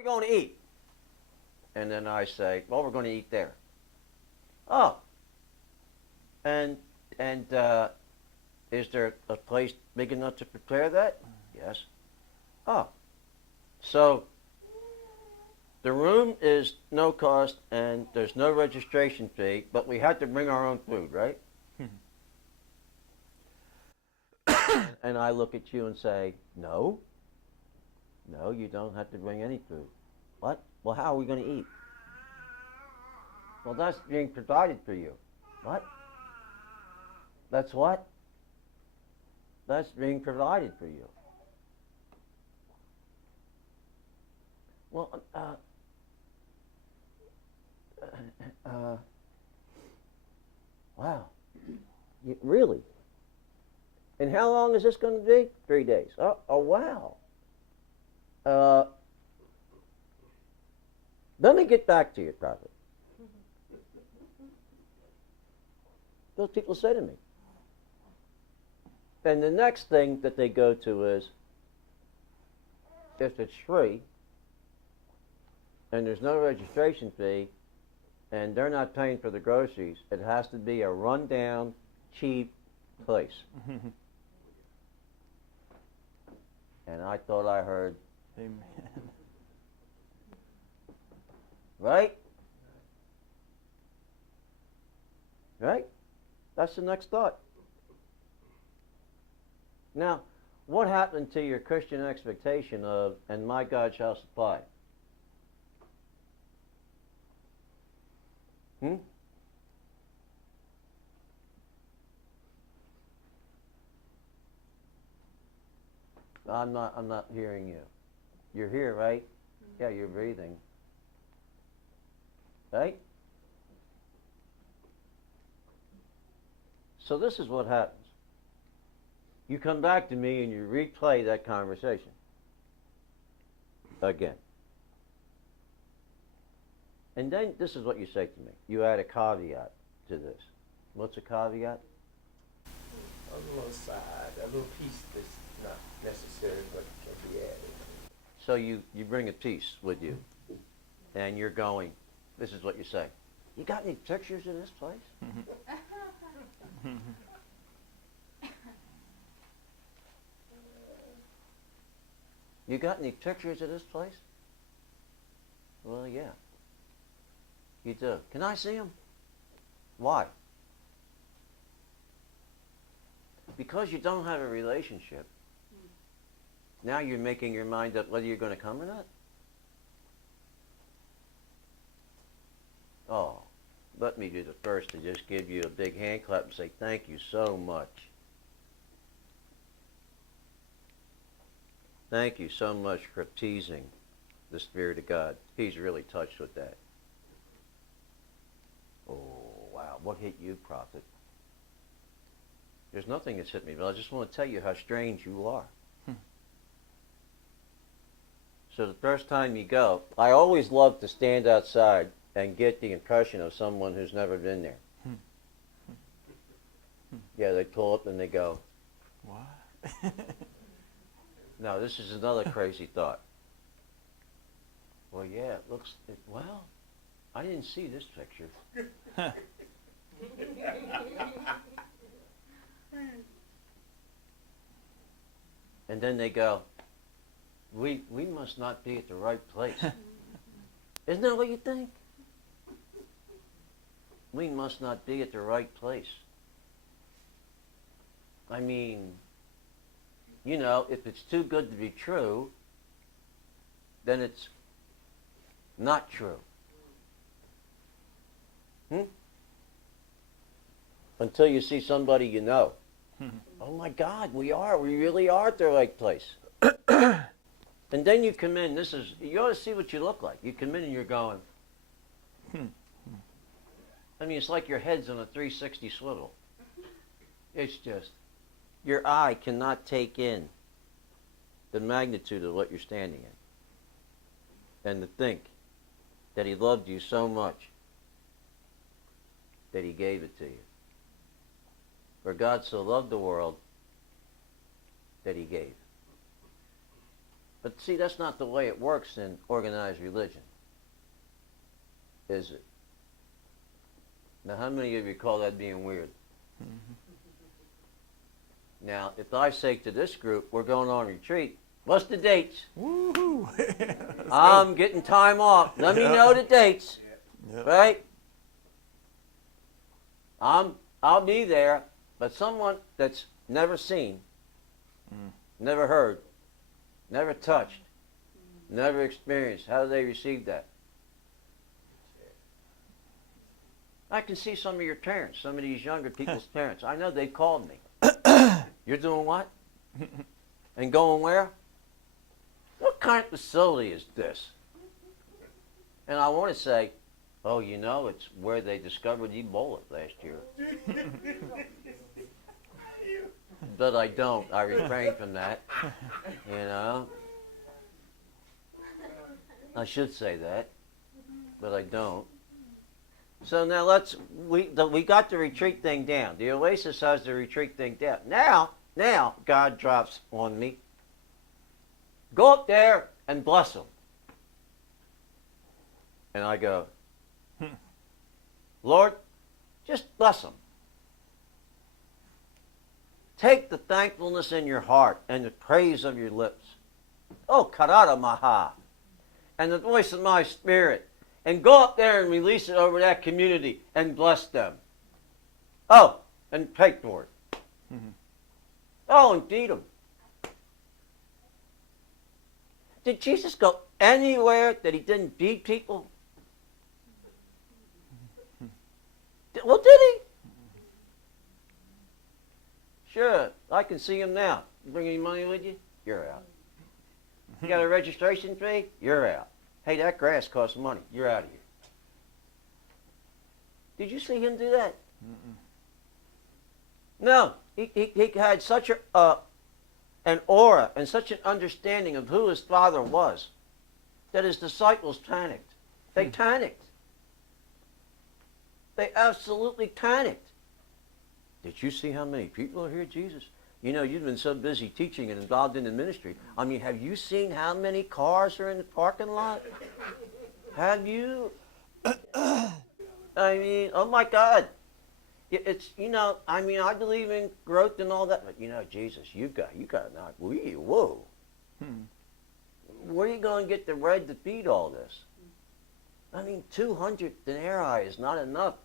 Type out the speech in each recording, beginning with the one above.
we going to eat? And then I say, well, we're going to eat there. Oh, and is there a place big enough to prepare that? Yes. Oh, so the room is no cost and there's no registration fee, but we had to bring our own food, right? And I look at you and say, no, you don't have to bring any food. What? Well, how are we going to eat? Well, that's being provided for you. What? That's what? That's being provided for you. Well, wow. Really? And how long is this going to be? 3 days. Oh, wow. Let me get back to you, Prophet. Those people say to me. And the next thing that they go to is, if it's free, and there's no registration fee, and they're not paying for the groceries, it has to be a rundown, cheap place. And I thought I heard, Amen. right? Right? That's the next thought. Now, what happened to your Christian expectation of, and my God shall supply? I'm not hearing you. You're here, right? Yeah, you're breathing. Right? So this is what happens. You come back to me and you replay that conversation again. And then this is what you say to me. You add a caveat to this. What's a caveat? A little side, a little piece that's not necessary but can be added. So you bring a piece with you and you're going, this is what you say. You got any pictures of this place? You got any pictures of this place? Well, yeah. You do. Can I see them? Why? Because you don't have a relationship. Now you're making your mind up whether you're going to come or not. Oh, let me be the first to just give you a big hand clap and say thank you so much. Thank you so much for teasing the Spirit of God. He's really touched with that. Oh, wow. What hit you, Prophet? There's nothing that's hit me, but I just want to tell you how strange you are. So the first time you go, I always love to stand outside and get the impression of someone who's never been there. Yeah, they pull up and they go, What? no, this is another crazy thought. Well, yeah, it looks, well, I didn't see this picture. And then they go, we must not be at the right place. Isn't that what you think? We must not be at the right place. I mean, you know, if it's too good to be true, then it's not true. Until you see somebody you know. Oh my God, we really are at the right place. And then you come in, you ought to see what you look like. You come in and you're going, I mean, it's like your head's on a 360 swivel. It's just, your eye cannot take in the magnitude of what you're standing in. And to think that he loved you so much that he gave it to you. For God so loved the world that he gave. But see, that's not the way it works in organized religion, is it? Now, how many of you call that being weird? Mhm. Now, if I say to this group, we're going on retreat, what's the dates? Woohoo! Let's I'm getting time off. Let me Yeah. know the dates, go. Yep. right? I'll be there, but someone that's never seen, Mm. never heard, never touched, never experienced, how do they receive that? I can see some of your parents, some of these younger people's parents. I know they've called me. You're doing what? And going where? What kind of facility is this? And I want to say, oh, you know, it's where they discovered Ebola last year. But I don't. I refrain from that. You know? I should say that, but I don't. So now we got the retreat thing down. The Oasis has the retreat thing down. Now God drops on me. Go up there and bless them. And I go, Lord, just bless them. Take the thankfulness in your heart and the praise of your lips. Oh, karada maha. And the voice of my spirit. And go up there and release it over that community and bless them. Oh, and pray for it. Mhm. Oh, and feed them. Did Jesus go anywhere that he didn't feed people? Well, did he? Sure, I can see him now. You bring any money with you? You're out. You got a registration fee? You're out. Hey, that grass costs money. You're out of here. Did you see him do that? Mm-mm. No. He had such an aura and such an understanding of who his father was that his disciples panicked. They panicked. They absolutely panicked. Did you see how many people are here, Jesus? You know, you've been so busy teaching and involved in the ministry. I mean, have you seen how many cars are in the parking lot? Have you? I mean, oh my God. It's, you know, I mean, I believe in growth and all that, but you know, Jesus, you got not, whoa. Hmm. Where are you going to get the bread to feed all this? I mean, 200 denarii is not enough,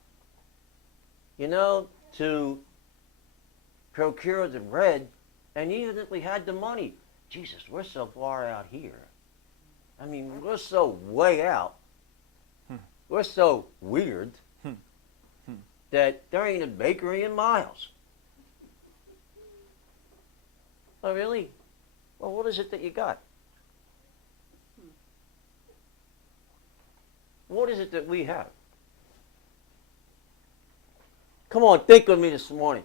you know, to procure the bread. And even if we had the money, Jesus, we're so far out here. I mean, we're so way out. We're so weird that there ain't a bakery in miles. Oh, really? Well, what is it that you got? What is it that we have? Come on, think with me this morning.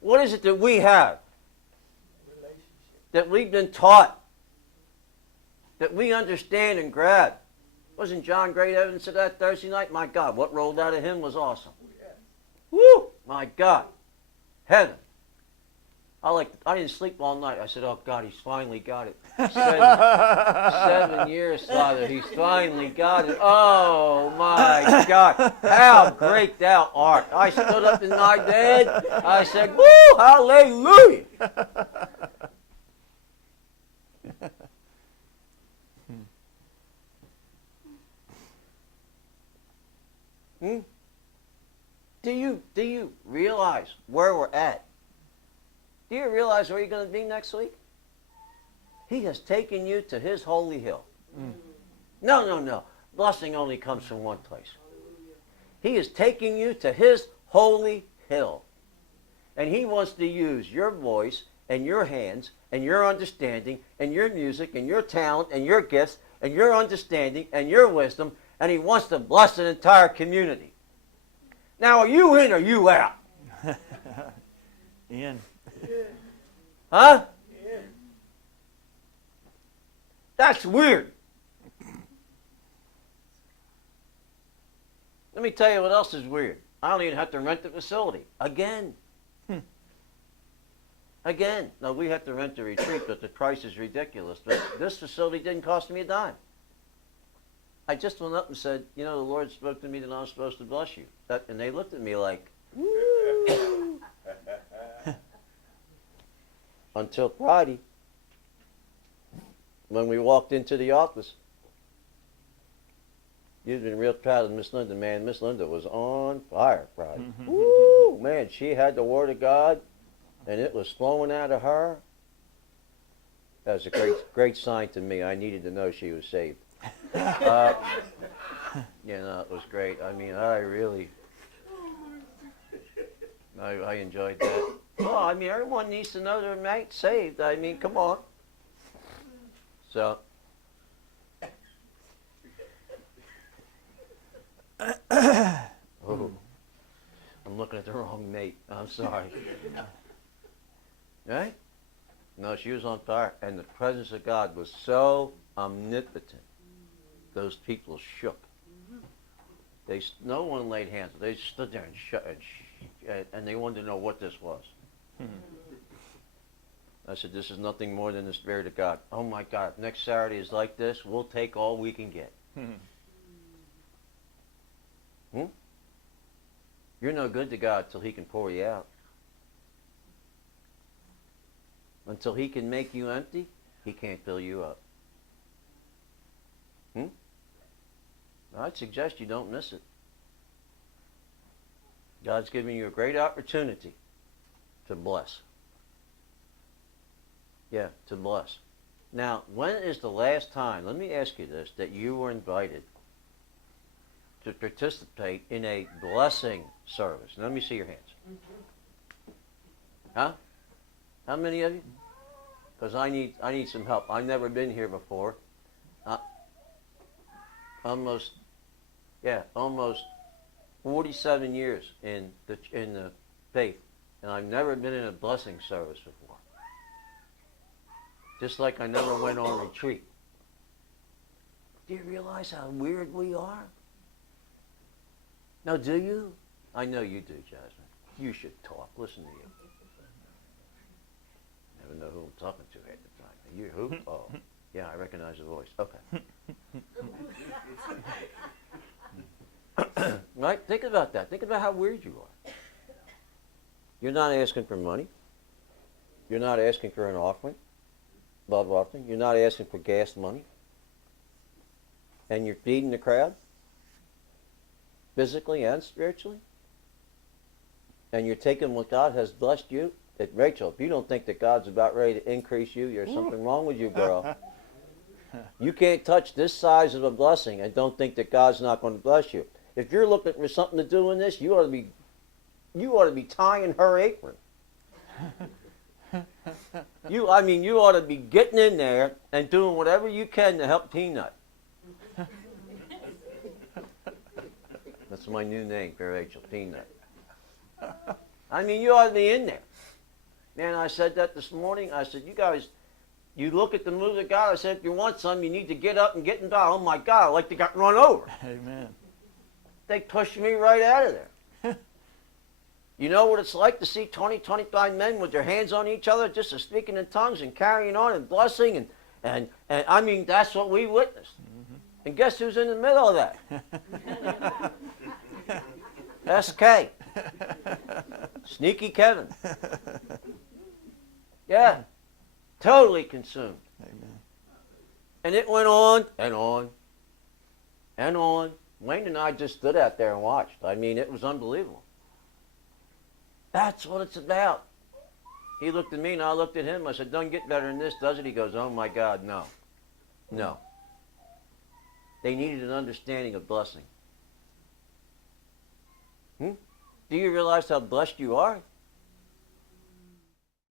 What is it that we have? That we've been taught? That we understand and grab? Wasn't John great evidence of that Thursday night? My God, what rolled out of him was awesome. Woo! My God. Heaven. I didn't sleep all night. I said, oh God, he's finally got it. 7 years, Father, he's finally got it. Oh my God. How great thou art. I stood up in my bed. I said, woo, hallelujah. Do you realize where we're at? Do you realize where you're going to be next week? He has taken you to his holy hill. No. Blessing only comes from one place. He is taking you to his holy hill. And he wants to use your voice and your hands and your understanding and your music and your talent and your gifts and your understanding and your wisdom, and he wants to bless an entire community. Now, are you in or are you out? In. Huh? That's weird. Let me tell you what else is weird. I don't even have to rent the facility. Again. Again, now we have to rent the retreat, but the price is ridiculous. But this facility didn't cost me a dime. I just went up and said, you know, the Lord spoke to me that I'm supposed to bless you. And they looked at me like, woo. Until Friday, when we walked into the office. You've been real proud of Miss Linda, man. Miss Linda was on fire Friday. Woo, man, she had the Word of God, and it was flowing out of her. That was a great sign to me. I needed to know she was saved. You know, it was great. I mean, I really, I enjoyed that. Well, I mean, everyone needs to know their mate's saved. I mean, come on. So. Oh, I'm looking at the wrong mate. I'm sorry. Right? No, she was on fire, and the presence of God was so omnipotent. Those people shook. No one laid hands. They stood there and they wanted to know what this was. I said, this is nothing more than the Spirit of God. Oh my God, if next Saturday is like this, we'll take all we can get. You're no good to God till He can pour you out. Until He can make you empty, He can't fill you up. I'd suggest you don't miss it. God's giving you a great opportunity to bless. Yeah, to bless. Now, when is the last time, let me ask you this, that you were invited to participate in a blessing service? Let me see your hands. Huh? How many of you? Because I need some help. I've never been here before. Almost 47 years in the faith, and I've never been in a blessing service before. Just like I never went on retreat. Do you realize how weird we are? Now, do you? I know you do, Jasmine. You should talk. Listen to you. Never know who I'm talking to at the time. You who? Oh, yeah, I recognize the voice. Okay. Right? Think about that. Think about how weird you are. You're not asking for money. You're not asking for an offering, love offering. You're not asking for gas money. And you're feeding the crowd, physically and spiritually. And you're taking what God has blessed you. Rachel, if you don't think that God's about ready to increase you, there's something wrong with you, girl. You can't touch this size of a blessing and don't think that God's not going to bless you. If you're looking for something to do in this, you ought to be tying her apron. You ought to be getting in there and doing whatever you can to help Peanut. That's my new name for Rachel, Peanut. I mean, you ought to be in there. Man, I said that this morning. I said, you guys, you look at the move of God. I said, if you want some, you need to get up and get involved. Oh, my God, I like to get run over. Amen. They pushed me right out of there. You know what it's like to see 20, 25 men with their hands on each other, just speaking in tongues and carrying on and blessing. And I mean, that's what we witnessed. Mm-hmm. And guess who's in the middle of that? SK. Sneaky Kevin. Yeah. Totally consumed. Amen. And it went on and on and on. Wayne and I just stood out there and watched. I mean, it was unbelievable. That's what it's about. He looked at me and I looked at him. I said, doesn't get better than this, does it? He goes, oh my God, no. No. They needed an understanding of blessing. Do you realize how blessed you are?